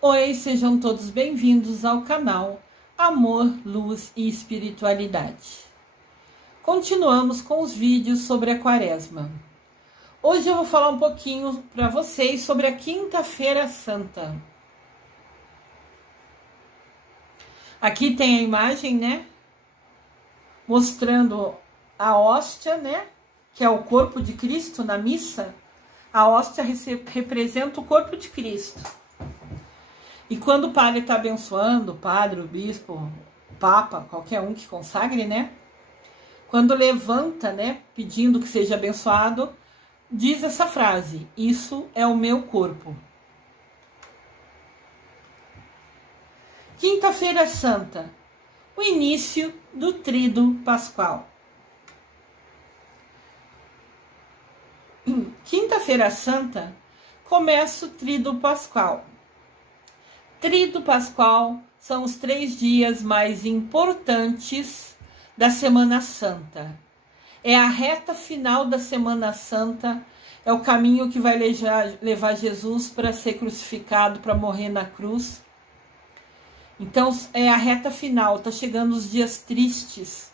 Oi, sejam todos bem-vindos ao canal Amor, Luz e Espiritualidade. Continuamos com os vídeos sobre a Quaresma. Hoje eu vou falar um pouquinho para vocês sobre a Quinta-feira Santa. Aqui tem a imagem, né? Mostrando a hóstia, né? Que é o corpo de Cristo na missa. A hóstia representa o corpo de Cristo. E quando o padre está abençoando, o padre, o bispo, o papa, qualquer um que consagre, né? Quando levanta, né? Pedindo que seja abençoado, diz essa frase: isso é o meu corpo. Quinta-feira Santa, o início do Tríduo Pascual. Quinta-feira Santa começa o Tríduo Pascual. Tríduo Pascual são os 3 dias mais importantes da Semana Santa. É a reta final da Semana Santa, é o caminho que vai levar Jesus para ser crucificado, para morrer na cruz. Então é a reta final, tá chegando os dias tristes.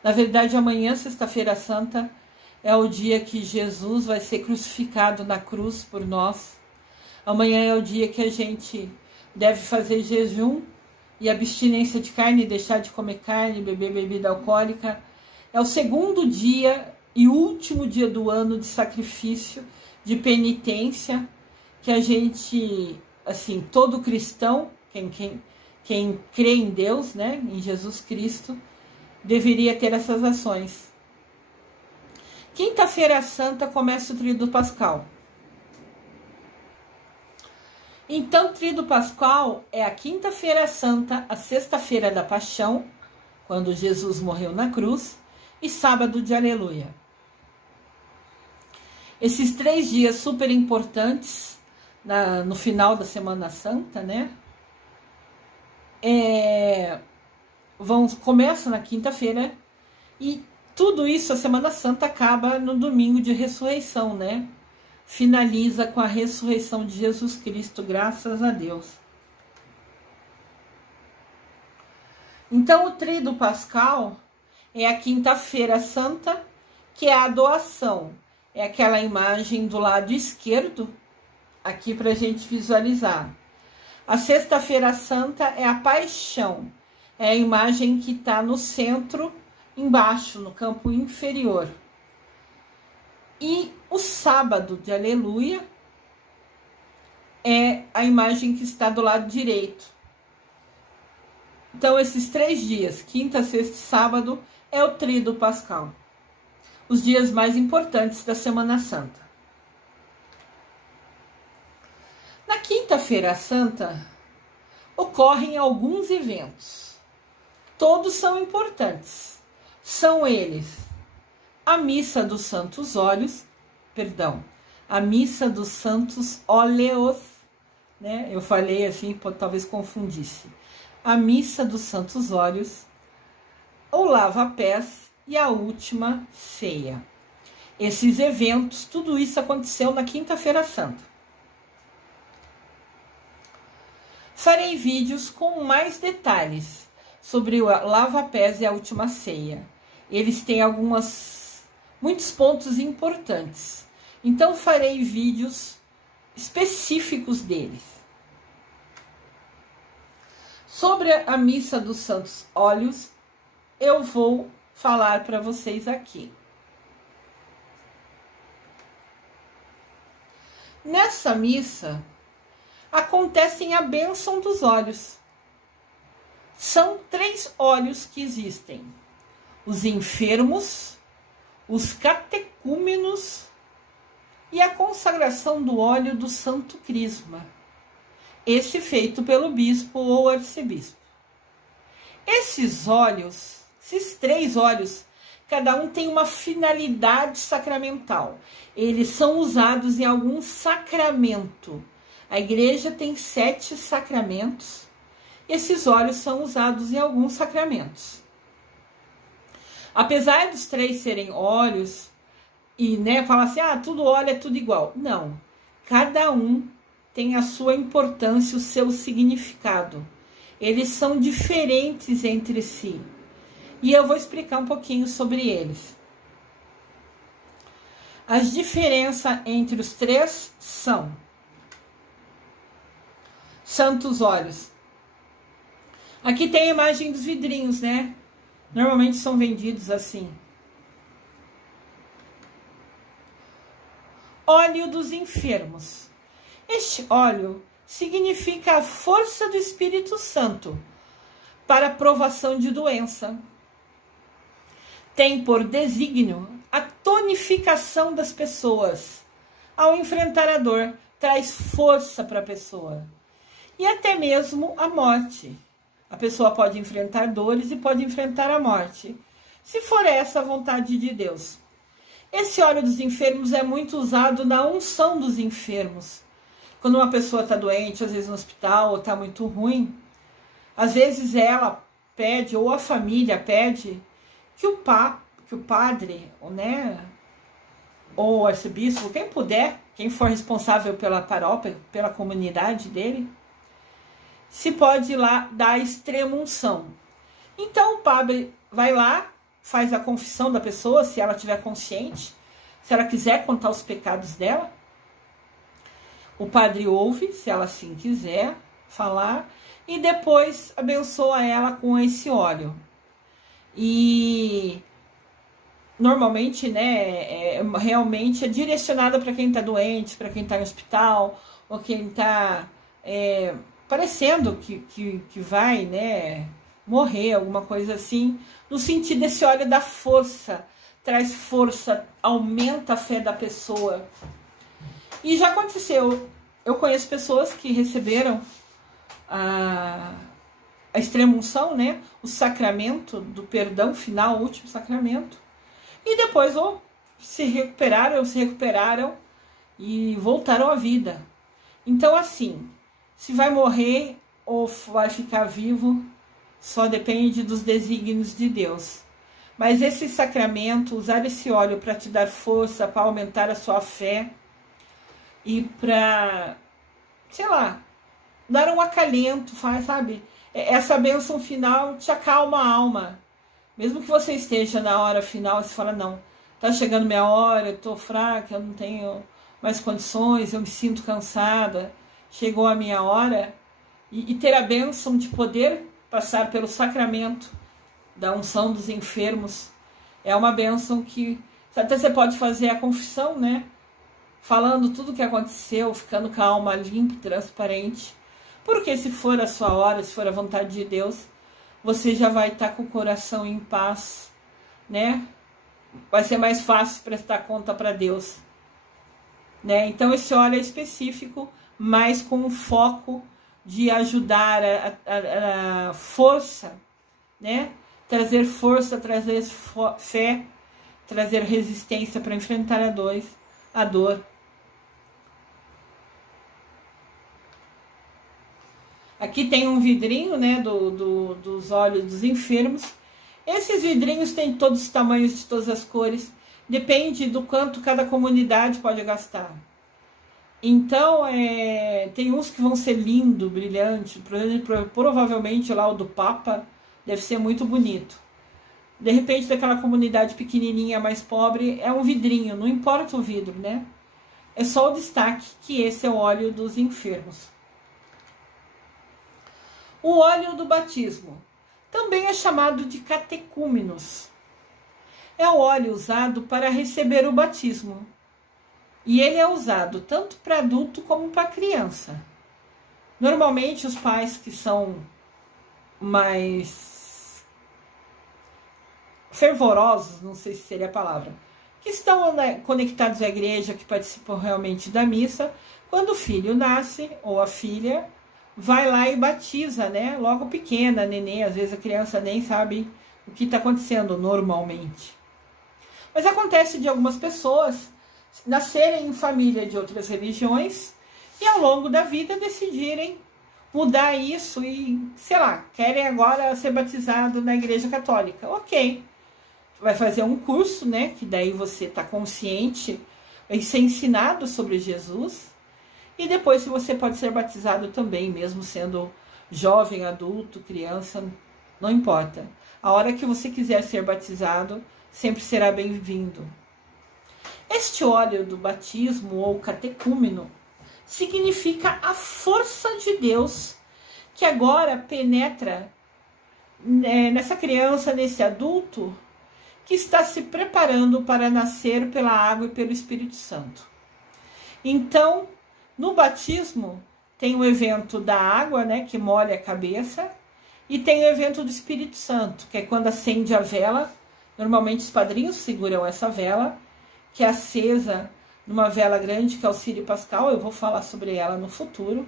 Na verdade, amanhã, Sexta-feira Santa, é o dia que Jesus vai ser crucificado na cruz por nós. Amanhã é o dia que a gente deve fazer jejum e abstinência de carne, deixar de comer carne, beber bebida alcoólica. É o segundo dia e último dia do ano de sacrifício, de penitência, que a gente, assim, todo cristão, quem crê em Deus, né, em Jesus Cristo, deveria ter essas ações. Quinta-feira Santa começa o Tríduo Pascual. Então, Tríduo Pascual é a Quinta-feira Santa, a Sexta-feira da Paixão, quando Jesus morreu na cruz, e Sábado de Aleluia. Esses 3 dias super importantes, no final da Semana Santa, né? Começa na quinta-feira e tudo isso, a Semana Santa acaba no domingo de ressurreição, né? Finaliza com a ressurreição de Jesus Cristo, graças a Deus. Então, o Tríduo Pascal é a Quinta-feira Santa, que é a doação. É aquela imagem do lado esquerdo, aqui para a gente visualizar. A Sexta-feira Santa é a Paixão. É a imagem que está no centro, embaixo, no campo inferior. E o Sábado de Aleluia é a imagem que está do lado direito. Então, esses 3 dias, quinta, sexta e sábado, é o Tríduo Pascal. Os dias mais importantes da Semana Santa. Na Quinta-feira Santa, ocorrem alguns eventos. Todos são importantes. São eles: a Missa dos Santos Óleos, a Missa dos Santos Óleos, né? Eu falei assim, talvez confundisse. A Missa dos Santos Óleos, o Lava-Pés e a Última Ceia. Esses eventos, tudo isso aconteceu na Quinta-feira Santa. Farei vídeos com mais detalhes sobre o Lava-Pés e a Última Ceia. Eles têm muitos pontos importantes. Então, farei vídeos específicos deles. Sobre a Missa dos Santos Óleos, eu vou falar para vocês aqui. Nessa missa, acontece a bênção dos óleos. São 3 óleos que existem: os enfermos, os catecúmenos e a consagração do óleo do Santo Crisma, esse feito pelo bispo ou arcebispo. Esses 3 óleos, cada um tem uma finalidade sacramental. Eles são usados em algum sacramento. A igreja tem 7 sacramentos. Esses óleos são usados em alguns sacramentos. Apesar dos 3 serem óleos, e falar assim, tudo óleo é tudo igual. Não, cada um têm a sua importância, o seu significado. Eles são diferentes entre si. E eu vou explicar um pouquinho sobre eles. As diferenças entre os três são: santos óleos. Aqui tem a imagem dos vidrinhos, né? Normalmente são vendidos assim. Óleo dos enfermos. Este óleo significa a força do Espírito Santo para a provação de doença. Tem por desígnio a tonificação das pessoas. Ao enfrentar a dor, traz força para a pessoa. E até mesmo a morte. A pessoa pode enfrentar dores e pode enfrentar a morte, se for essa a vontade de Deus. Esse óleo dos enfermos é muito usado na unção dos enfermos. Quando uma pessoa está doente, às vezes no hospital, ou está muito ruim, às vezes ela pede, ou a família pede, que o padre, né, ou o arcebispo, quem puder, quem for responsável pela paróquia, pela comunidade dele, se pode ir lá dar a extrema unção. Então o padre vai lá, faz a confissão da pessoa, se ela estiver consciente, se ela quiser contar os pecados dela. O padre ouve, se ela assim quiser falar, e depois abençoa ela com esse óleo. E normalmente, né, realmente é direcionada para quem está doente, para quem está no hospital, ou quem está parecendo que vai, né, morrer, alguma coisa assim, no sentido desse óleo da força, traz força, aumenta a fé da pessoa. E já aconteceu, eu conheço pessoas que receberam a extrema-unção, né, o sacramento do perdão final, o último sacramento, e depois ou se recuperaram e voltaram à vida. Então, assim, se vai morrer ou vai ficar vivo, só depende dos desígnios de Deus. Mas esse sacramento, usar esse óleo para te dar força, para aumentar a sua fé e para, sei lá, dar um acalento, sabe? Essa bênção final te acalma a alma. Mesmo que você esteja na hora final, você fala, não, tá chegando minha hora, eu tô fraca, eu não tenho mais condições, eu me sinto cansada, chegou a minha hora. E ter a bênção de poder passar pelo sacramento da unção dos enfermos é uma bênção que até você pode fazer a confissão, né? Falando tudo o que aconteceu, ficando com a alma limpa e transparente. Porque se for a sua hora, se for a vontade de Deus, você já vai estar com o coração em paz, né? Vai ser mais fácil prestar conta para Deus, né? Então esse óleo é específico, mas com o foco de ajudar a força, né? Trazer força, trazer fé, trazer resistência para enfrentar a dor. Aqui tem um vidrinho, né, dos óleos dos enfermos. Esses vidrinhos têm todos os tamanhos, de todas as cores. Depende do quanto cada comunidade pode gastar. Então, tem uns que vão ser lindo, brilhante. Provavelmente lá o do Papa deve ser muito bonito. De repente, daquela comunidade pequenininha, mais pobre, é um vidrinho. Não importa o vidro, né? É só o destaque que esse é o óleo dos enfermos. O óleo do batismo também é chamado de catecúmenos. É o óleo usado para receber o batismo. E ele é usado tanto para adulto como para criança. Normalmente os pais que são mais fervorosos, não sei se seria a palavra, que estão, né, conectados à igreja, que participam realmente da missa, quando o filho nasce ou a filha, vai lá e batiza, né? Logo pequena, neném, às vezes a criança nem sabe o que está acontecendo normalmente. Mas acontece de algumas pessoas nascerem em família de outras religiões e ao longo da vida decidirem mudar isso e, sei lá, querem agora ser batizado na igreja católica. Ok, vai fazer um curso, né? Que daí você está consciente, vai ser ensinado sobre Jesus. E depois se você pode ser batizado também, mesmo sendo jovem, adulto, criança, não importa. A hora que você quiser ser batizado, sempre será bem-vindo. Este óleo do batismo ou catecúmeno significa a força de Deus que agora penetra nessa criança, nesse adulto que está se preparando para nascer pela água e pelo Espírito Santo. Então, no batismo tem o evento da água, né, que molha a cabeça, e tem o evento do Espírito Santo, que é quando acende a vela. Normalmente os padrinhos seguram essa vela, que é acesa numa vela grande, que é o Círio Pascal. Eu vou falar sobre ela no futuro.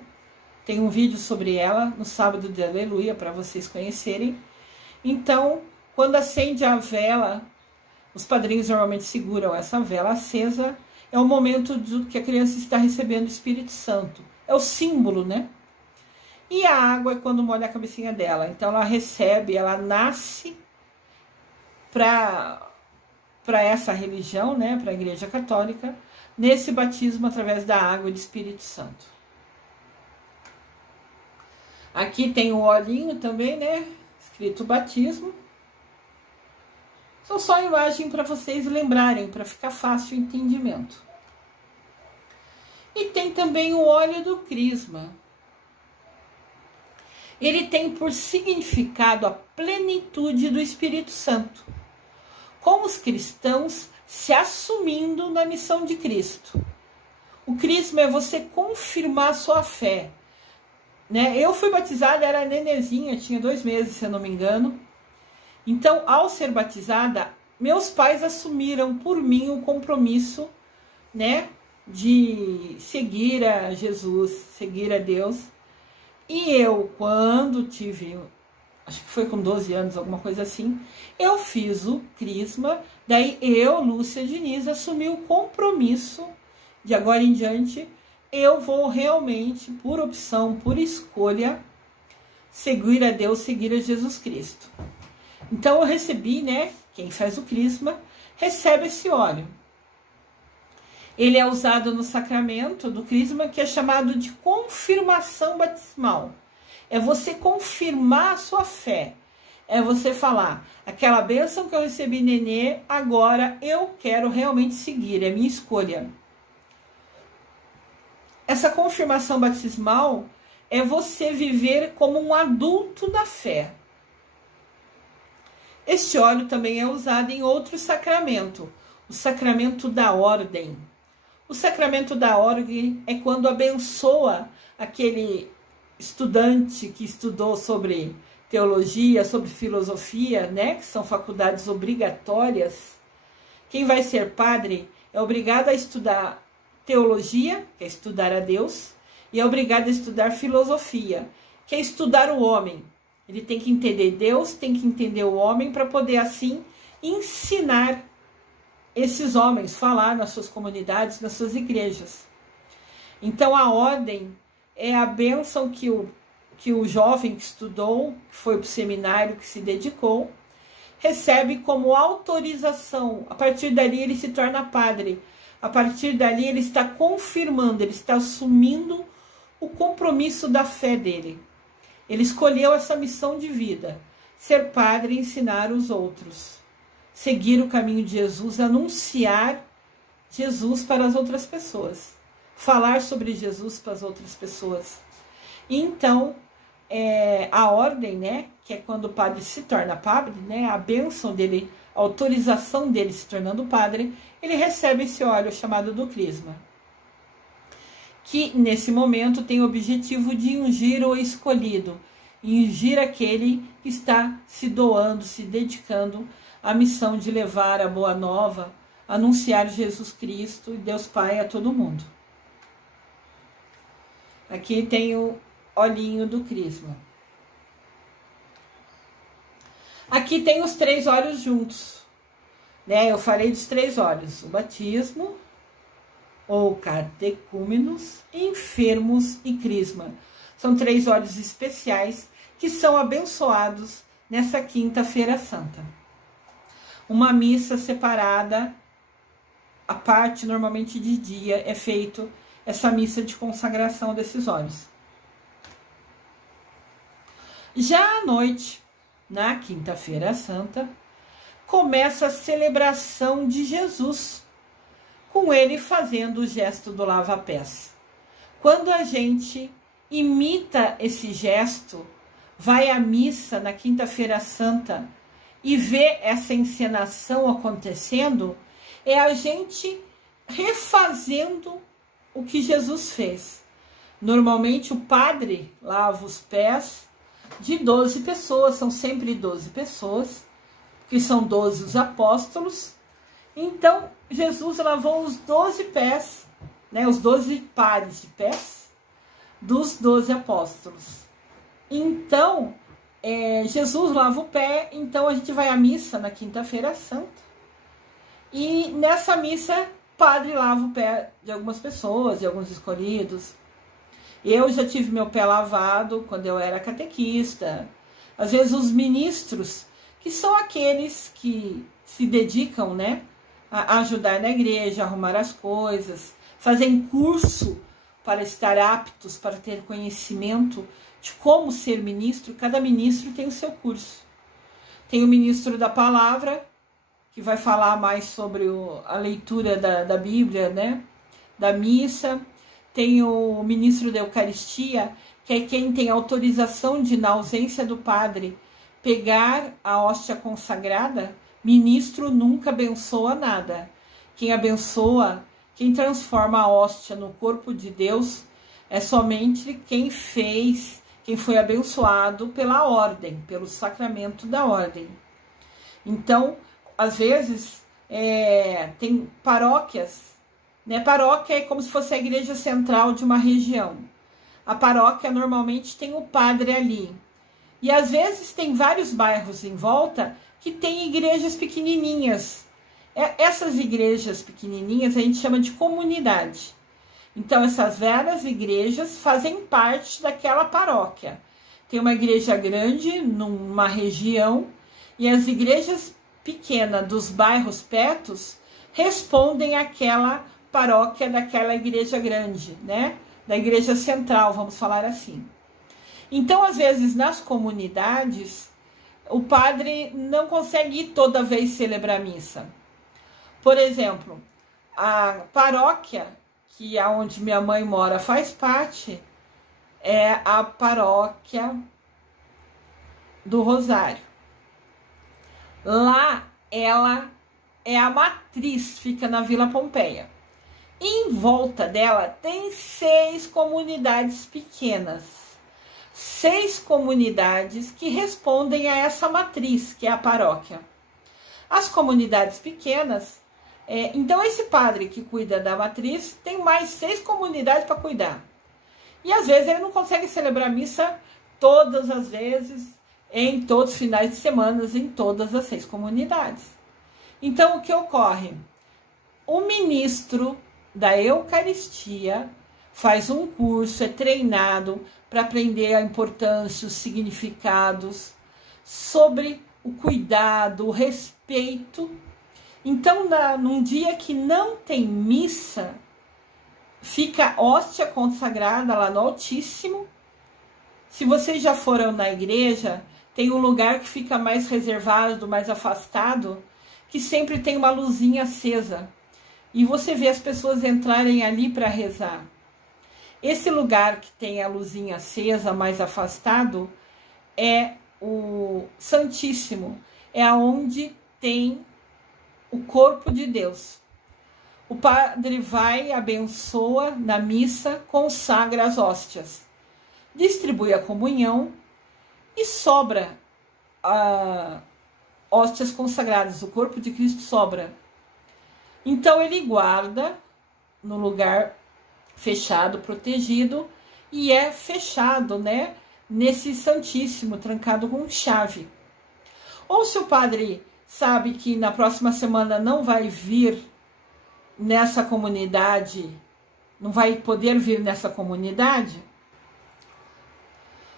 Tem um vídeo sobre ela no sábado de Aleluia, para vocês conhecerem. Então, quando acende a vela, os padrinhos normalmente seguram essa vela acesa. É o momento que a criança está recebendo o Espírito Santo. É o símbolo, né? E a água é quando molha a cabecinha dela. Então, ela recebe, ela nasce para essa religião, né? Para a Igreja Católica, nesse batismo através da água e do Espírito Santo. Aqui tem o olhinho também, né? Escrito batismo. São só imagem para vocês lembrarem, para ficar fácil o entendimento. E tem também o óleo do crisma. Ele tem por significado a plenitude do Espírito Santo, como os cristãos se assumindo na missão de Cristo. O crisma é você confirmar a sua fé, né? Eu fui batizada, era nenezinha, tinha 2 meses, se eu não me engano. Então, ao ser batizada, meus pais assumiram por mim o compromisso, né, de seguir a Jesus, seguir a Deus. E eu, quando tive, acho que foi com 12 anos, alguma coisa assim, eu fiz o crisma. Daí eu, Lúcia Diniz, assumi o compromisso de agora em diante, eu vou realmente, por opção, por escolha, seguir a Deus, seguir a Jesus Cristo. Então eu recebi, né, quem faz o crisma, recebe esse óleo. Ele é usado no sacramento do crisma, que é chamado de confirmação batismal. É você confirmar a sua fé. É você falar, aquela bênção que eu recebi, nenê, agora eu quero realmente seguir, é minha escolha. Essa confirmação batismal é você viver como um adulto da fé. Este óleo também é usado em outro sacramento, o sacramento da ordem. O sacramento da ordem é quando abençoa aquele estudante que estudou sobre teologia, sobre filosofia, né, que são faculdades obrigatórias. Quem vai ser padre é obrigado a estudar teologia, que é estudar a Deus, e é obrigado a estudar filosofia, que é estudar o homem. Ele tem que entender Deus, tem que entender o homem, para poder assim ensinar esses homens, falar nas suas comunidades, nas suas igrejas. Então a ordem é a bênção que o jovem que estudou, que foi para o seminário, que se dedicou, recebe como autorização. A partir dali ele se torna padre. A partir dali ele está confirmando, ele está assumindo o compromisso da fé dele. Ele escolheu essa missão de vida, ser padre e ensinar os outros, seguir o caminho de Jesus, anunciar Jesus para as outras pessoas, falar sobre Jesus para as outras pessoas. E então, a ordem, né, que é quando o padre se torna padre, né, a bênção dele, a autorização dele se tornando padre, ele recebe esse óleo chamado do crisma, que nesse momento tem o objetivo de ungir o escolhido, ungir aquele que está se doando, se dedicando à missão de levar a boa nova, anunciar Jesus Cristo e Deus Pai a todo mundo. Aqui tem o olhinho do crisma. Aqui tem os 3 óleos juntos, né? Eu falei dos 3 óleos: o batismo, ou catecúmenos, enfermos e crisma. São 3 óleos especiais que são abençoados nessa quinta-feira santa. Uma missa separada, a parte normalmente de dia, é feito essa missa de consagração desses óleos. Já à noite, na Quinta-feira Santa, começa a celebração de Jesus, com ele fazendo o gesto do lava-pés. Quando a gente imita esse gesto, vai à missa na Quinta-feira Santa e vê essa encenação acontecendo, é a gente refazendo o que Jesus fez. Normalmente o padre lava os pés de 12 pessoas, são sempre 12 pessoas, que são 12 os apóstolos. Então, Jesus lavou os 12 pés, né, os 12 pares de pés dos 12 apóstolos. Então, Jesus lava o pé, então a gente vai à missa na Quinta-feira Santa. E nessa missa, o padre lava o pé de algumas pessoas, de alguns escolhidos. Eu já tive meu pé lavado quando eu era catequista. Às vezes os ministros, que são aqueles que se dedicam, né, a ajudar na igreja, a arrumar as coisas, fazem curso para estar aptos, para ter conhecimento de como ser ministro. Cada ministro tem o seu curso. Tem o ministro da palavra, que vai falar mais sobre a leitura da Bíblia, né, da missa. Tem o ministro da Eucaristia, que é quem tem autorização de, na ausência do padre, pegar a hóstia consagrada. Ministro nunca abençoa nada. Quem abençoa, quem transforma a hóstia no corpo de Deus, é somente quem fez, quem foi abençoado pela ordem, pelo sacramento da ordem. Então, às vezes, tem paróquias, né? Paróquia é como se fosse a igreja central de uma região. A paróquia normalmente tem o padre ali. E às vezes tem vários bairros em volta que tem igrejas pequenininhas. Essas igrejas pequenininhas a gente chama de comunidade. Então essas várias igrejas fazem parte daquela paróquia. Tem uma igreja grande numa região e as igrejas pequenas dos bairros pertos respondem àquela paróquia daquela igreja grande, né? Da igreja central, vamos falar assim. Então, às vezes, nas comunidades, o padre não consegue ir toda vez celebrar missa. Por exemplo, a paróquia, que é onde minha mãe mora, faz parte, é a paróquia do Rosário. Lá, ela é a matriz, fica na Vila Pompeia. Em volta dela tem 6 comunidades pequenas. 6 comunidades que respondem a essa matriz, que é a paróquia. As comunidades pequenas, então esse padre que cuida da matriz tem mais 6 comunidades para cuidar. E às vezes ele não consegue celebrar missa todas as vezes, em todos os finais de semana, em todas as 6 comunidades. Então o que ocorre? O ministro da Eucaristia faz um curso, é treinado para aprender a importância, os significados, sobre o cuidado, o respeito. Então, num dia que não tem missa, fica hóstia consagrada lá no Altíssimo. Se vocês já foram na igreja, tem um lugar que fica mais reservado, mais afastado, que sempre tem uma luzinha acesa. E você vê as pessoas entrarem ali para rezar. Esse lugar que tem a luzinha acesa, mais afastado, é o Santíssimo. É onde tem o corpo de Deus. O padre vai, abençoa na missa, consagra as hóstias, distribui a comunhão e sobra hóstias consagradas. O corpo de Cristo sobra. Então ele guarda no lugar fechado, protegido, e é fechado, né, nesse Santíssimo, trancado com chave. Ou se o padre sabe que na próxima semana não vai vir nessa comunidade, não vai poder vir nessa comunidade,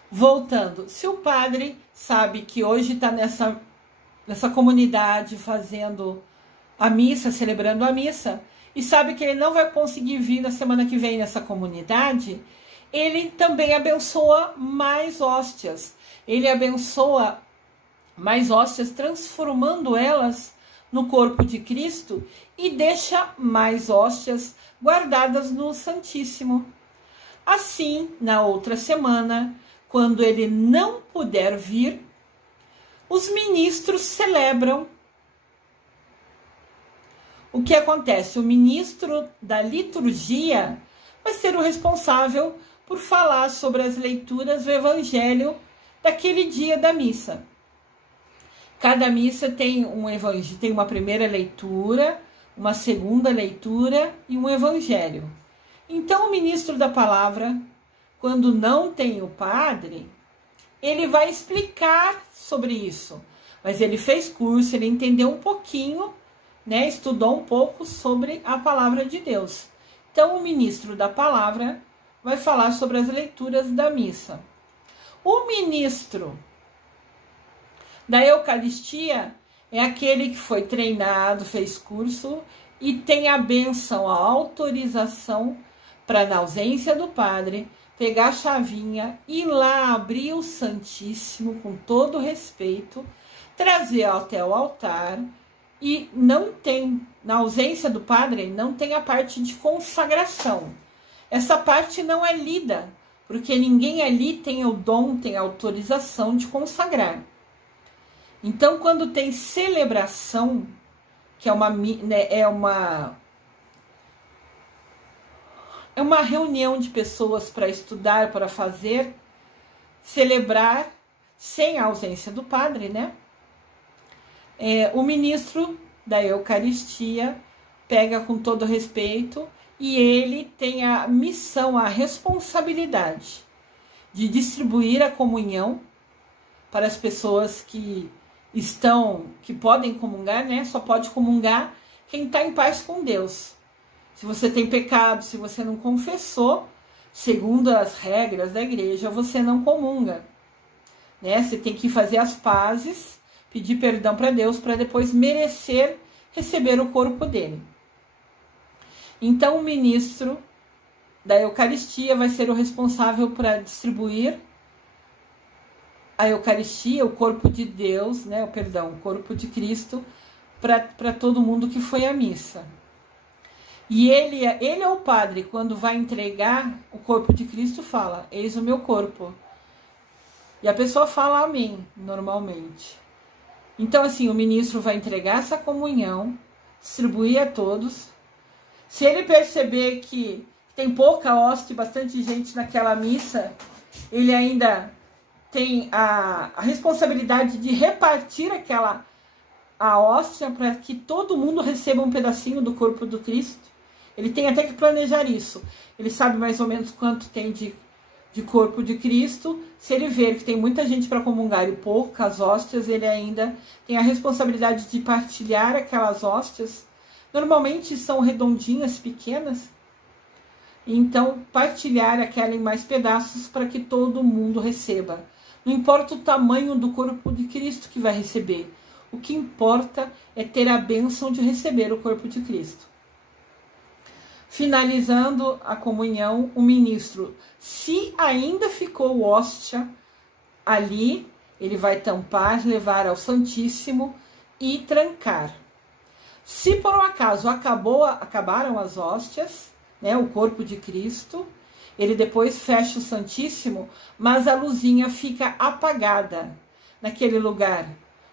voltando, se o padre sabe que hoje está nessa comunidade fazendo a missa, celebrando a missa, e sabe que ele não vai conseguir vir na semana que vem nessa comunidade, ele também abençoa mais hóstias. Ele abençoa mais hóstias, transformando elas no corpo de Cristo e deixa mais hóstias guardadas no Santíssimo. Assim, na outra semana, quando ele não puder vir, os ministros celebram. O que acontece? O ministro da liturgia vai ser o responsável por falar sobre as leituras do evangelho daquele dia da missa. Cada missa tem tem uma primeira leitura, uma segunda leitura e um evangelho. Então, o ministro da palavra, quando não tem o padre, ele vai explicar sobre isso. Mas ele fez curso, ele entendeu um pouquinho, né, estudou um pouco sobre a palavra de Deus. Então, o ministro da palavra vai falar sobre as leituras da missa. O ministro da Eucaristia é aquele que foi treinado, fez curso e tem a bênção, a autorização para, na ausência do padre, pegar a chavinha, ir lá abrir o Santíssimo com todo respeito, trazer até o altar. E não tem, na ausência do padre, não tem a parte de consagração. Essa parte não é lida, porque ninguém ali tem o dom, tem a autorização de consagrar. Então, quando tem celebração, que é uma reunião de pessoas para estudar, para fazer, celebrar sem a ausência do padre, né? O ministro da Eucaristia pega com todo respeito e ele tem a missão, a responsabilidade de distribuir a comunhão para as pessoas que podem comungar, né? Só pode comungar quem está em paz com Deus. Se você tem pecado, se você não confessou, segundo as regras da igreja, você não comunga, né? Você tem que fazer as pazes, pedir perdão para Deus para depois merecer receber o corpo dele. Então, o ministro da Eucaristia vai ser o responsável para distribuir a Eucaristia, o corpo de Deus, né? O corpo de Cristo, para todo mundo que foi à missa. E ele é o padre, quando vai entregar o corpo de Cristo, fala: eis o meu corpo. E a pessoa fala amém, normalmente. Então, assim, o ministro vai entregar essa comunhão, distribuir a todos. Se ele perceber que tem pouca hóstia, bastante gente naquela missa, ele ainda tem a responsabilidade de repartir a hóstia para que todo mundo receba um pedacinho do corpo do Cristo. Ele tem até que planejar isso. Ele sabe mais ou menos quanto tem de corpo de Cristo. Se ele ver que tem muita gente para comungar e poucas hóstias, ele ainda tem a responsabilidade de partilhar aquelas hóstias. Normalmente são redondinhas, pequenas. Então, partilhar aquela em mais pedaços para que todo mundo receba. Não importa o tamanho do corpo de Cristo que vai receber. O que importa é ter a bênção de receber o corpo de Cristo. Finalizando a comunhão, o ministro, se ainda ficou hóstia ali, ele vai tampar, levar ao Santíssimo e trancar. Se por um acaso acabaram as hóstias, né, o corpo de Cristo, ele depois fecha o Santíssimo, mas a luzinha fica apagada naquele lugar,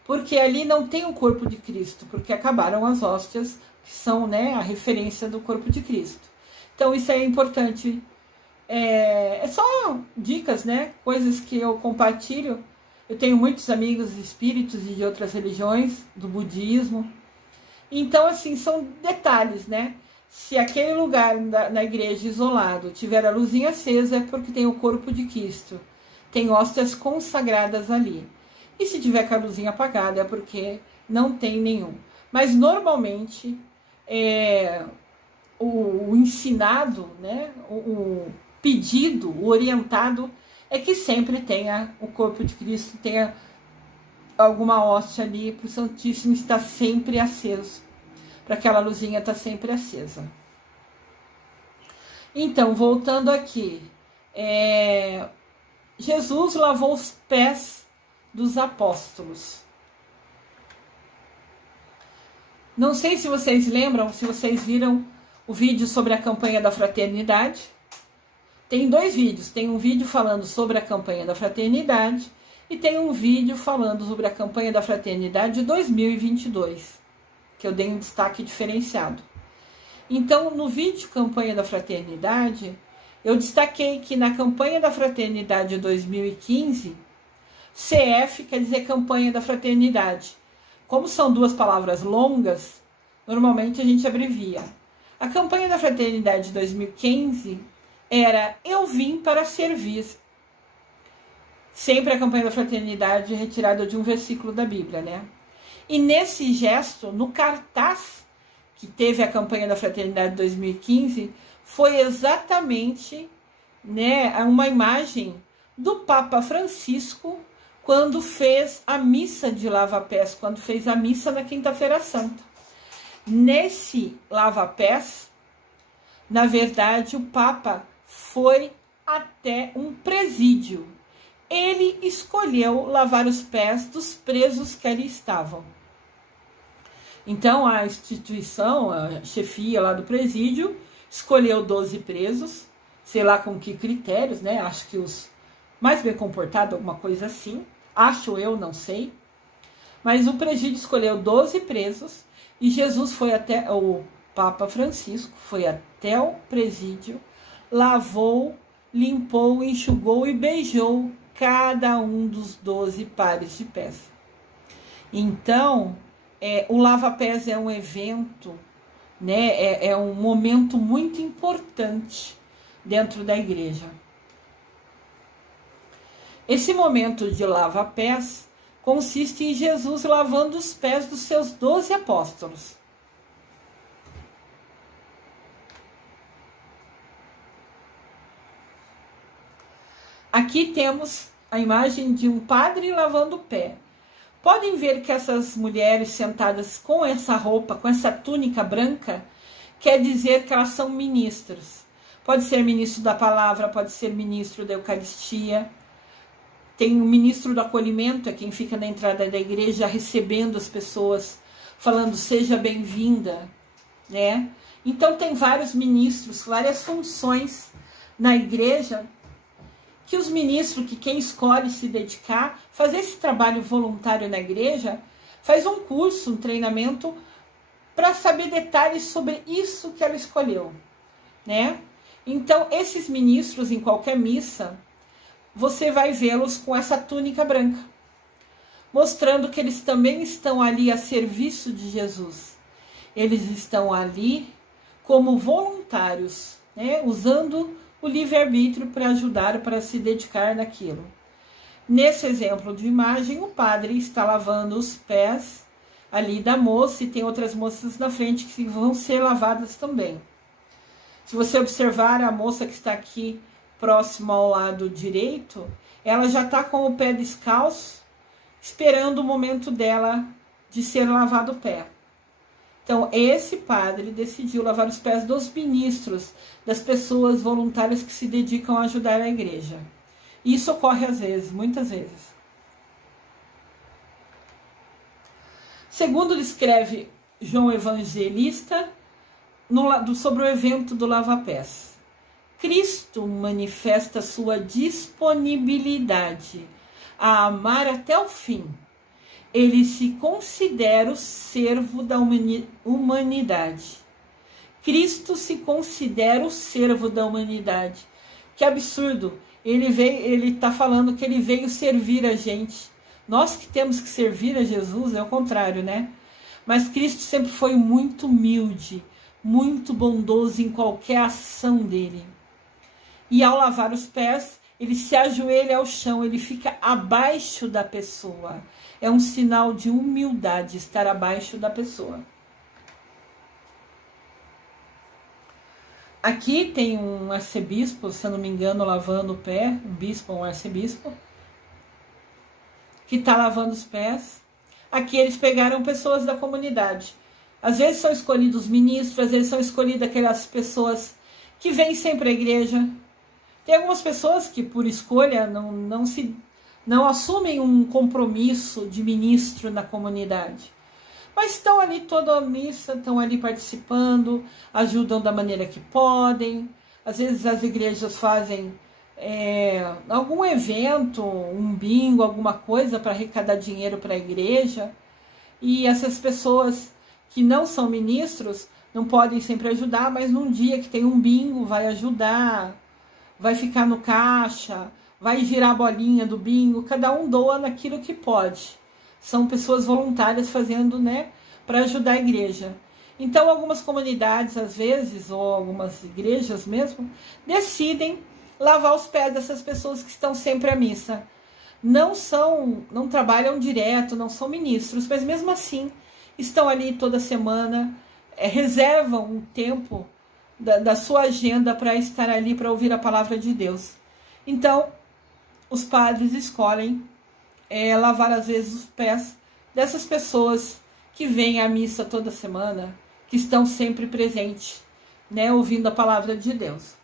porque ali não tem o corpo de Cristo, porque acabaram as hóstias, que são, né, a referência do corpo de Cristo. Então, isso é importante. É só dicas, né? Coisas que eu compartilho. Eu tenho muitos amigos espíritos e de outras religiões, do budismo. Então, assim, são detalhes, né? Se aquele lugar na igreja isolado tiver a luzinha acesa, é porque tem o corpo de Cristo. Tem hóstias consagradas ali. E se tiver com a luzinha apagada, é porque não tem nenhum. Mas, normalmente, o ensinado, né, o pedido, o orientado, é que sempre tenha o corpo de Cristo, tenha alguma hóstia ali para o Santíssimo estar sempre aceso. para aquela luzinha estar sempre acesa. Então, voltando aqui, Jesus lavou os pés dos apóstolos. Não sei se vocês lembram, se vocês viram o vídeo sobre a campanha da fraternidade. Tem 2 vídeos, tem um vídeo falando sobre a campanha da fraternidade e tem um vídeo falando sobre a campanha da fraternidade de 2022, que eu dei um destaque diferenciado. Então, no vídeo campanha da fraternidade, eu destaquei que na campanha da fraternidade de 2015, CF quer dizer campanha da fraternidade. Como são 2 palavras longas, normalmente a gente abrevia. A campanha da fraternidade de 2015 era Eu Vim para Servir. Sempre a campanha da fraternidade é retirada de um versículo da Bíblia, né? E nesse gesto, no cartaz que teve a campanha da fraternidade de 2015, foi exatamente, né, uma imagem do Papa Francisco quando fez a missa de lava-pés, quando fez a missa na Quinta-feira Santa. Nesse lava-pés, na verdade, o Papa foi até um presídio. Ele escolheu lavar os pés dos presos que ali estavam. Então, a instituição, a chefia lá do presídio, escolheu 12 presos, sei lá com que critérios, né? Acho que os mais bem comportados, alguma coisa assim. Acho eu, não sei. Mas o presídio escolheu 12 presos e Jesus foi até, o Papa Francisco foi até o presídio, lavou, limpou, enxugou e beijou cada um dos 12 pares de pés. Então, o lava-pés é um evento, né? É um momento muito importante dentro da igreja. Esse momento de lava-pés consiste em Jesus lavando os pés dos seus 12 apóstolos. Aqui temos a imagem de um padre lavando o pé. Podem ver que essas mulheres sentadas com essa roupa, com essa túnica branca, quer dizer que elas são ministros. Pode ser ministro da palavra, pode ser ministro da Eucaristia. Tem o ministro do acolhimento, é quem fica na entrada da igreja recebendo as pessoas, falando seja bem-vinda, né? Então tem vários ministros, várias funções na igreja, que os ministros, que quem escolhe se dedicar, fazer esse trabalho voluntário na igreja, faz um curso, um treinamento, para saber detalhes sobre isso que ela escolheu, né? Então, esses ministros, em qualquer missa, você vai vê-los com essa túnica branca, mostrando que eles também estão ali a serviço de Jesus. Eles estão ali como voluntários, né? Usando o livre-arbítrio para ajudar, para se dedicar naquilo. Nesse exemplo de imagem, o padre está lavando os pés ali da moça e tem outras moças na frente que vão ser lavadas também. Se você observar a moça que está aqui próximo ao lado direito, ela já está com o pé descalço, esperando o momento dela de ser lavado o pé. Então, esse padre decidiu lavar os pés dos ministros, das pessoas voluntárias que se dedicam a ajudar a igreja. Isso ocorre às vezes, muitas vezes. Segundo descreve João Evangelista, sobre o evento do lava-pés. Cristo manifesta sua disponibilidade a amar até o fim. Ele se considera o servo da humanidade. Cristo se considera o servo da humanidade. Que absurdo! Ele está falando que ele veio servir a gente. Nós que temos que servir a Jesus, é o contrário, né? Mas Cristo sempre foi muito humilde, muito bondoso em qualquer ação dele. E ao lavar os pés, ele se ajoelha ao chão, ele fica abaixo da pessoa. É um sinal de humildade estar abaixo da pessoa. Aqui tem um arcebispo, se eu não me engano, lavando o pé, um bispo ou um arcebispo, que está lavando os pés. Aqui eles pegaram pessoas da comunidade. Às vezes são escolhidos ministros, às vezes são escolhidas aquelas pessoas que vêm sempre à igreja. Tem algumas pessoas que, por escolha, não assumem um compromisso de ministro na comunidade. Mas estão ali toda a missa, estão ali participando, ajudam da maneira que podem. Às vezes as igrejas fazem algum evento, um bingo, alguma coisa para arrecadar dinheiro para a igreja. E essas pessoas que não são ministros não podem sempre ajudar, mas num dia que tem um bingo vai ajudar, vai ficar no caixa, vai girar a bolinha do bingo, cada um doa naquilo que pode. São pessoas voluntárias fazendo, né, para ajudar a igreja. Então, algumas comunidades, às vezes, ou algumas igrejas mesmo, decidem lavar os pés dessas pessoas que estão sempre à missa. Não trabalham direto, não são ministros, mas mesmo assim estão ali toda semana, reservam um tempo da sua agenda para estar ali para ouvir a palavra de Deus. Então, os padres escolhem lavar às vezes os pés dessas pessoas que vêm à missa toda semana, que estão sempre presentes, né, ouvindo a palavra de Deus.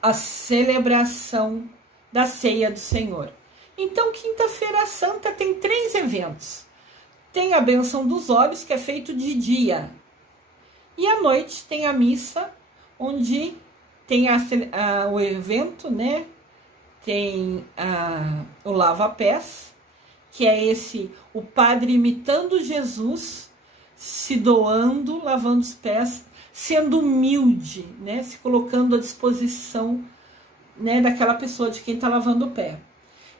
A celebração da Ceia do Senhor. Então, Quinta-feira Santa tem 3 eventos. Tem a bênção dos olhos, que é feito de dia. E à noite tem a missa, onde tem o evento, né? Tem o lava-pés, que é o padre imitando Jesus, se doando, lavando os pés, sendo humilde, né? Se colocando à disposição, né, daquela pessoa, de quem está lavando o pé.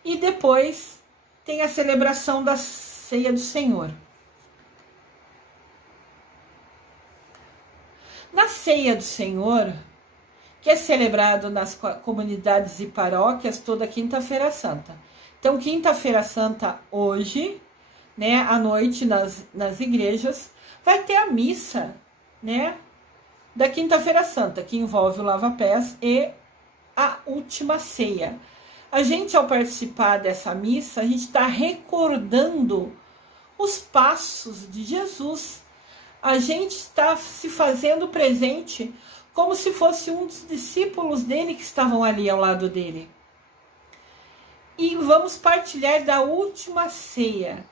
E depois tem a celebração da Ceia do Senhor. Na Ceia do Senhor, que é celebrado nas comunidades e paróquias toda Quinta-feira Santa. Então, Quinta-feira Santa hoje, né, à noite nas igrejas, vai ter a missa, né, da Quinta-feira Santa, que envolve o lava-pés e a última ceia. A gente, ao participar dessa missa, a gente está recordando os passos de Jesus. A gente está se fazendo presente como se fosse um dos discípulos dele que estavam ali ao lado dele. E vamos partilhar da última ceia.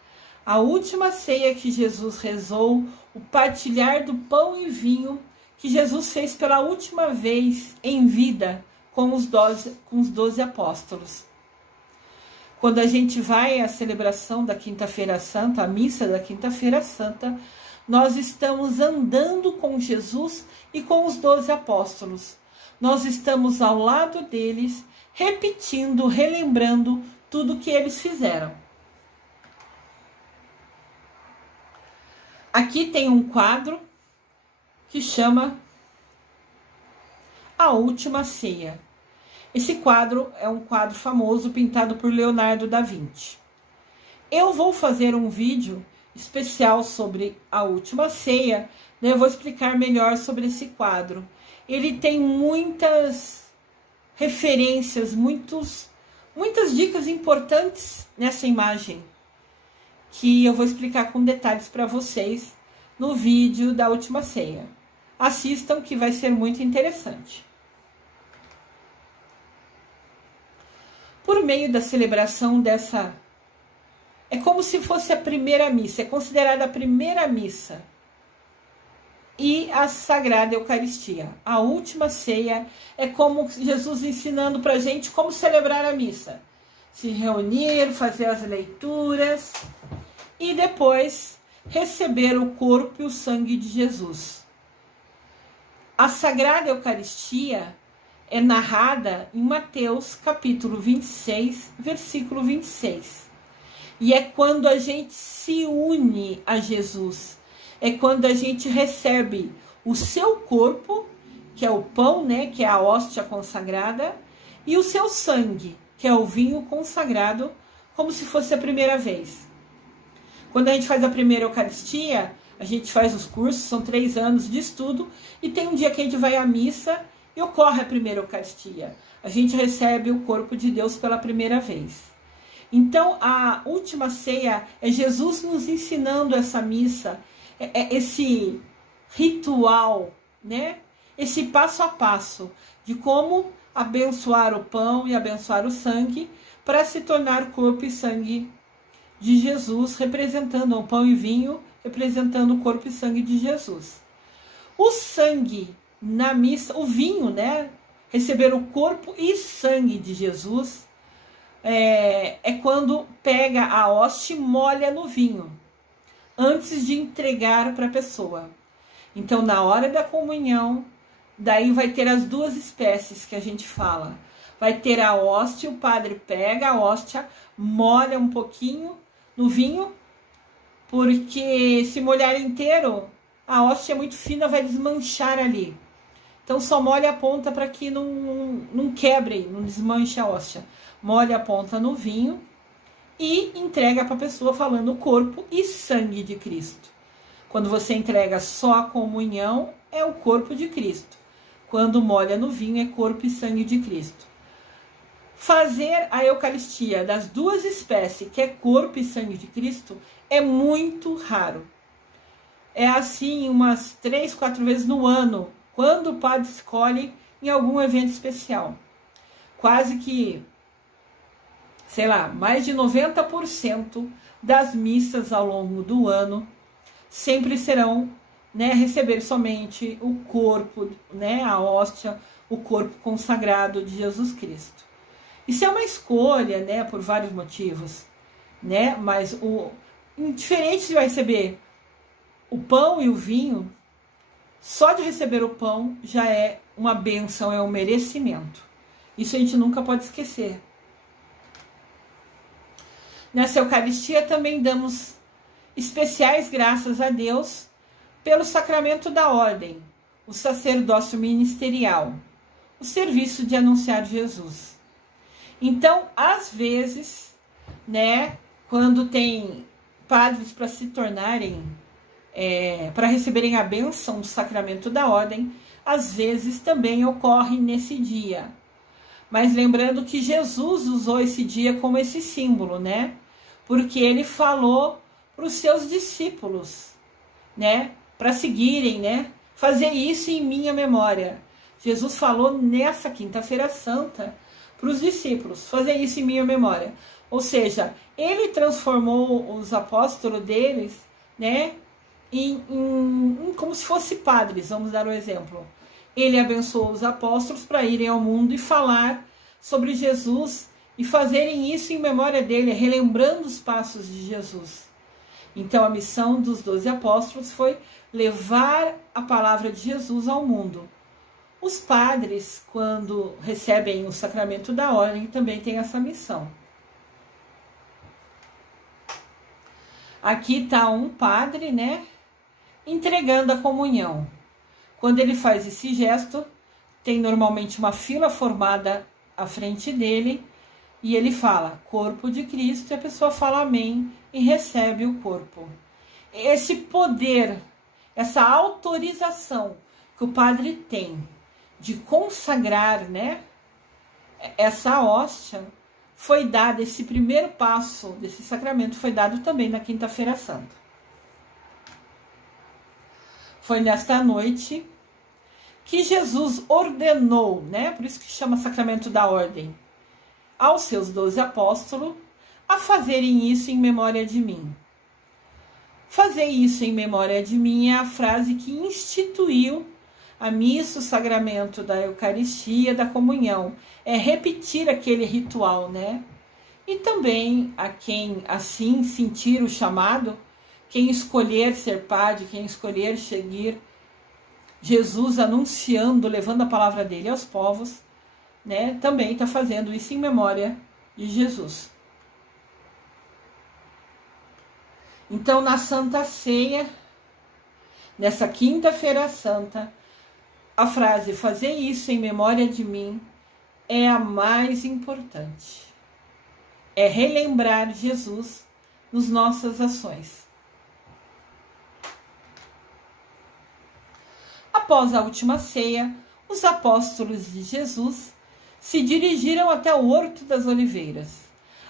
A última ceia que Jesus rezou, o partilhar do pão e vinho que Jesus fez pela última vez em vida com os 12 apóstolos. Quando a gente vai à celebração da Quinta-feira Santa, a missa da Quinta-feira Santa, nós estamos andando com Jesus e com os 12 apóstolos. Nós estamos ao lado deles, repetindo, relembrando tudo que eles fizeram. Aqui tem um quadro que chama A Última Ceia. Esse quadro é um quadro famoso pintado por Leonardo da Vinci. Eu vou fazer um vídeo especial sobre a Última Ceia, né? Eu vou explicar melhor sobre esse quadro. Ele tem muitas referências, muitas dicas importantes nessa imagem, que eu vou explicar com detalhes para vocês no vídeo da Última Ceia. Assistam, que vai ser muito interessante. Por meio da celebração dessa... É como se fosse a primeira missa, é considerada a primeira missa. E a Sagrada Eucaristia. A Última Ceia é como Jesus ensinando para a gente como celebrar a missa. Se reunir, fazer as leituras e depois receber o corpo e o sangue de Jesus. A Sagrada Eucaristia é narrada em Mateus, capítulo 26, versículo 26. E é quando a gente se une a Jesus. É quando a gente recebe o seu corpo, que é o pão, né, que é a hóstia consagrada, e o seu sangue, que é o vinho consagrado, como se fosse a primeira vez. Quando a gente faz a primeira Eucaristia, a gente faz os cursos, são 3 anos de estudo, e tem um dia que a gente vai à missa e ocorre a primeira Eucaristia. A gente recebe o corpo de Deus pela primeira vez. Então, a última ceia é Jesus nos ensinando essa missa, esse ritual, né? Esse passo a passo de como abençoar o pão e abençoar o sangue para se tornar corpo e sangue de Jesus, representando o pão e vinho, representando o corpo e sangue de Jesus. O sangue na missa, o vinho, né? Receber o corpo e sangue de Jesus é quando pega a hóstia e molha no vinho, antes de entregar para a pessoa. Então, na hora da comunhão, daí vai ter as duas espécies que a gente fala. Vai ter a hóstia, o padre pega a hóstia, molha um pouquinho no vinho, porque se molhar inteiro, a hóstia é muito fina, vai desmanchar ali. Então, só molha a ponta para que não quebre, não desmanche a hóstia. Molha a ponta no vinho e entrega para a pessoa falando corpo e sangue de Cristo. Quando você entrega só a comunhão, é o corpo de Cristo. Quando molha no vinho, é corpo e sangue de Cristo. Fazer a Eucaristia das duas espécies, que é corpo e sangue de Cristo, é muito raro. É assim umas 3, 4 vezes no ano, quando o padre escolhe em algum evento especial. Quase que, sei lá, mais de 90% das missas ao longo do ano sempre serão, né, receber somente o corpo, né, a hóstia, o corpo consagrado de Jesus Cristo. Isso é uma escolha, né, por vários motivos, né, mas indiferente se vai receber o pão e o vinho, só de receber o pão já é uma bênção, é um merecimento. Isso a gente nunca pode esquecer. Nessa Eucaristia também damos especiais graças a Deus pelo sacramento da ordem, o sacerdócio ministerial, o serviço de anunciar Jesus. Então, às vezes, né, quando tem padres para se tornarem, para receberem a bênção do sacramento da ordem, às vezes também ocorre nesse dia. Mas lembrando que Jesus usou esse dia como esse símbolo, né? Porque ele falou para os seus discípulos, né? Para seguirem, né? Fazer isso em minha memória. Jesus falou nessa quinta-feira santa para os discípulos, fazer isso em minha memória. Ou seja, ele transformou os apóstolos deles, né? Como se fossem padres, vamos dar um exemplo. Ele abençoou os apóstolos para irem ao mundo e falar sobre Jesus e fazerem isso em memória dele, relembrando os passos de Jesus. Então, a missão dos 12 apóstolos foi levar a palavra de Jesus ao mundo. Os padres, quando recebem o sacramento da ordem, também têm essa missão. Aqui está um padre, né, entregando a comunhão. Quando ele faz esse gesto, tem normalmente uma fila formada à frente dele e ele fala, corpo de Cristo, e a pessoa fala amém e recebe o corpo. Esse poder, essa autorização que o padre tem de consagrar, né, essa hóstia, foi dado, esse primeiro passo desse sacramento foi dado também na quinta-feira santa. Foi nesta noite que Jesus ordenou, né, por isso que chama sacramento da ordem, aos seus 12 apóstolos a fazerem isso em memória de mim. Fazer isso em memória de mim é a frase que instituiu a missa, o sacramento da Eucaristia, da comunhão. É repetir aquele ritual, né? E também a quem assim sentir o chamado, quem escolher ser padre, quem escolher seguir Jesus anunciando, levando a palavra dele aos povos, né? Também está fazendo isso em memória de Jesus. Então, na Santa Ceia, nessa quinta-feira santa, a frase fazer isso em memória de mim é a mais importante. É relembrar Jesus nas nossas ações. Após a última ceia, os apóstolos de Jesus se dirigiram até o Horto das Oliveiras.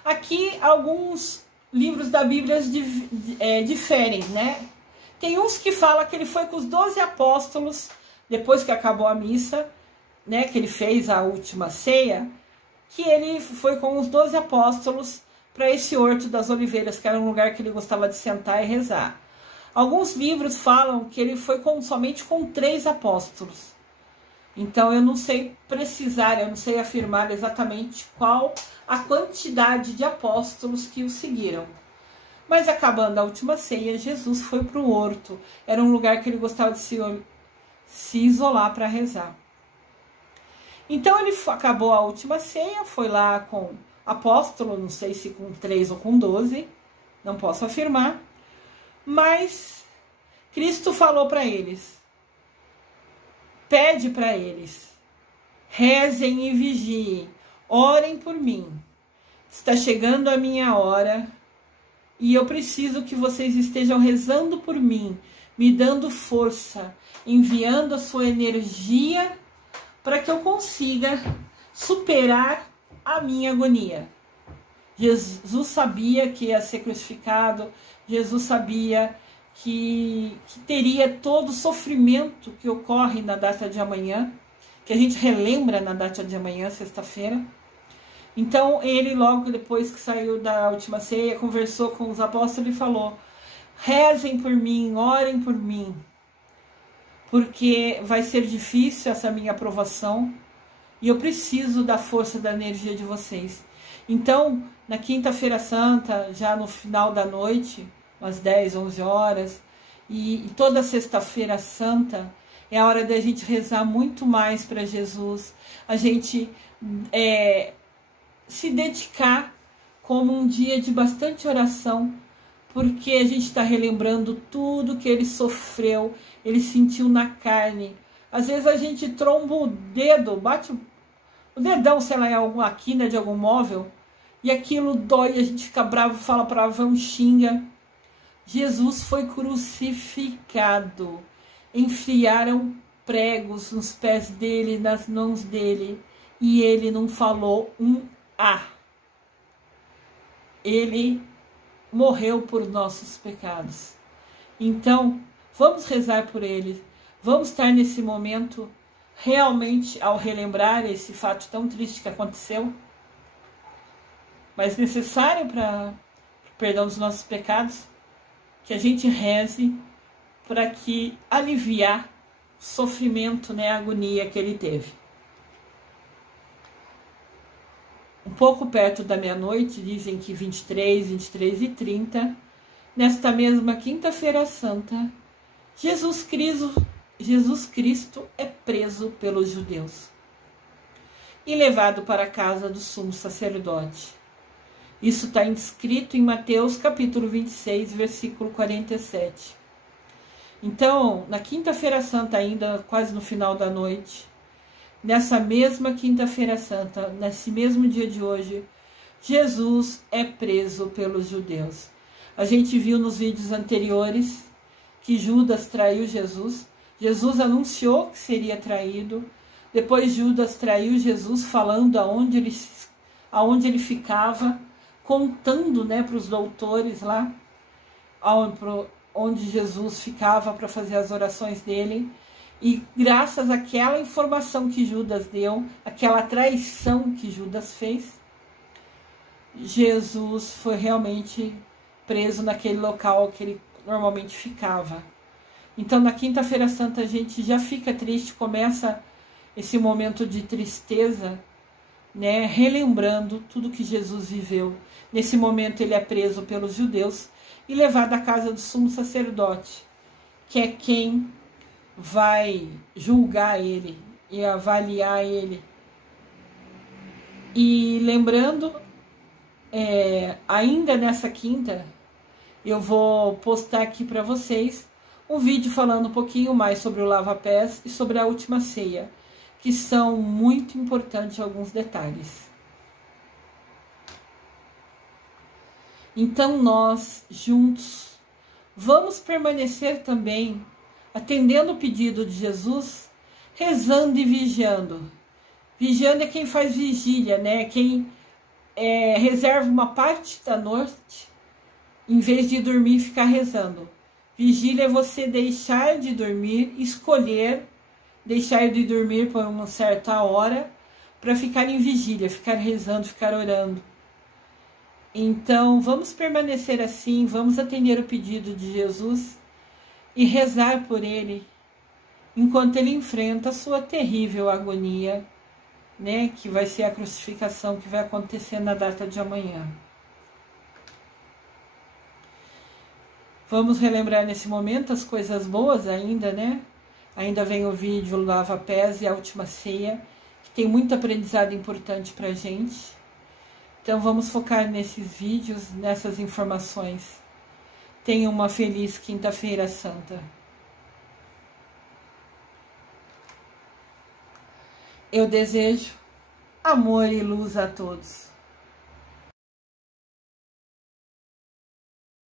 Aqui alguns livros da Bíblia diferem, né? Tem uns que falam que ele foi com os 12 apóstolos, depois que acabou a missa, né? Que ele fez a última ceia, que ele foi com os 12 apóstolos para esse Horto das Oliveiras, que era um lugar que ele gostava de sentar e rezar. Alguns livros falam que ele foi somente com 3 apóstolos. Então eu não sei precisar, eu não sei afirmar exatamente qual a quantidade de apóstolos que o seguiram. Mas acabando a última ceia, Jesus foi para o horto. Era um lugar que ele gostava de se isolar para rezar. Então ele acabou a última ceia, foi lá com apóstolo, não sei se com 3 ou com 12, não posso afirmar. Mas Cristo falou para eles, pede para eles, rezem e vigiem, orem por mim. Está chegando a minha hora e eu preciso que vocês estejam rezando por mim, me dando força, enviando a sua energia para que eu consiga superar a minha agonia. Jesus sabia que ia ser crucificado, Jesus sabia que teria todo o sofrimento que ocorre na data de amanhã, que a gente relembra na data de amanhã, sexta-feira. Então ele, logo depois que saiu da última ceia, conversou com os apóstolos e falou, rezem por mim, orem por mim, porque vai ser difícil essa minha provação e eu preciso da força, da energia de vocês. Então, na quinta-feira santa, já no final da noite, umas 10, 11 horas, e toda sexta-feira santa, é a hora da gente rezar muito mais para Jesus, a gente se dedicar como um dia de bastante oração, porque a gente está relembrando tudo que ele sofreu, ele sentiu na carne. Às vezes a gente tromba o dedo, bate o dedão, sei lá, em alguma quina de algum móvel, e aquilo dói, a gente fica bravo, fala palavrão, xinga. Jesus foi crucificado, enfiaram pregos nos pés dele, nas mãos dele, e ele não falou um A. Ele morreu por nossos pecados. Então, vamos rezar por ele, vamos estar nesse momento realmente, ao relembrar esse fato tão triste que aconteceu, mas necessário para o perdão dos nossos pecados, que a gente reze para que aliviar o sofrimento, né, a agonia que ele teve. Um pouco perto da meia-noite, dizem que 23, 23 e 30, nesta mesma quinta-feira santa, Jesus Cristo é preso pelos judeus e levado para a casa do sumo sacerdote. Isso está inscrito em Mateus capítulo 26, versículo 47. Então, na quinta-feira santa, ainda quase no final da noite, nessa mesma quinta-feira santa, nesse mesmo dia de hoje, Jesus é preso pelos judeus. A gente viu nos vídeos anteriores que Judas traiu Jesus. Jesus anunciou que seria traído. Depois Judas traiu Jesus falando aonde ele ficava, contando, né, para os doutores lá, onde Jesus ficava para fazer as orações dele. E graças àquela informação que Judas deu, aquela traição que Judas fez, Jesus foi realmente preso naquele local que ele normalmente ficava. Então, na quinta-feira santa, a gente já fica triste, começa esse momento de tristeza, né, relembrando tudo que Jesus viveu. Nesse momento, ele é preso pelos judeus e levado à casa do sumo sacerdote, que é quem vai julgar ele e avaliar ele. E lembrando, ainda nessa quinta, eu vou postar aqui para vocês um vídeo falando um pouquinho mais sobre o lava-pés e sobre a última ceia, que são muito importantes alguns detalhes. Então nós, juntos, vamos permanecer também atendendo o pedido de Jesus, rezando e vigiando. Vigiando é quem faz vigília, né? Quem reserva uma parte da noite, em vez de dormir, ficar rezando. Vigília é você deixar de dormir, escolher deixar de dormir por uma certa hora para ficar em vigília, ficar rezando, ficar orando. Então, vamos permanecer assim, vamos atender o pedido de Jesus e rezar por ele, enquanto ele enfrenta a sua terrível agonia, né, que vai ser a crucificação que vai acontecer na data de amanhã. Vamos relembrar nesse momento as coisas boas ainda, né? Ainda vem o vídeo Lava Pés e a Última Ceia, que tem muito aprendizado importante pra gente. Então vamos focar nesses vídeos, nessas informações. Tenha uma feliz Quinta-feira Santa. Eu desejo amor e luz a todos.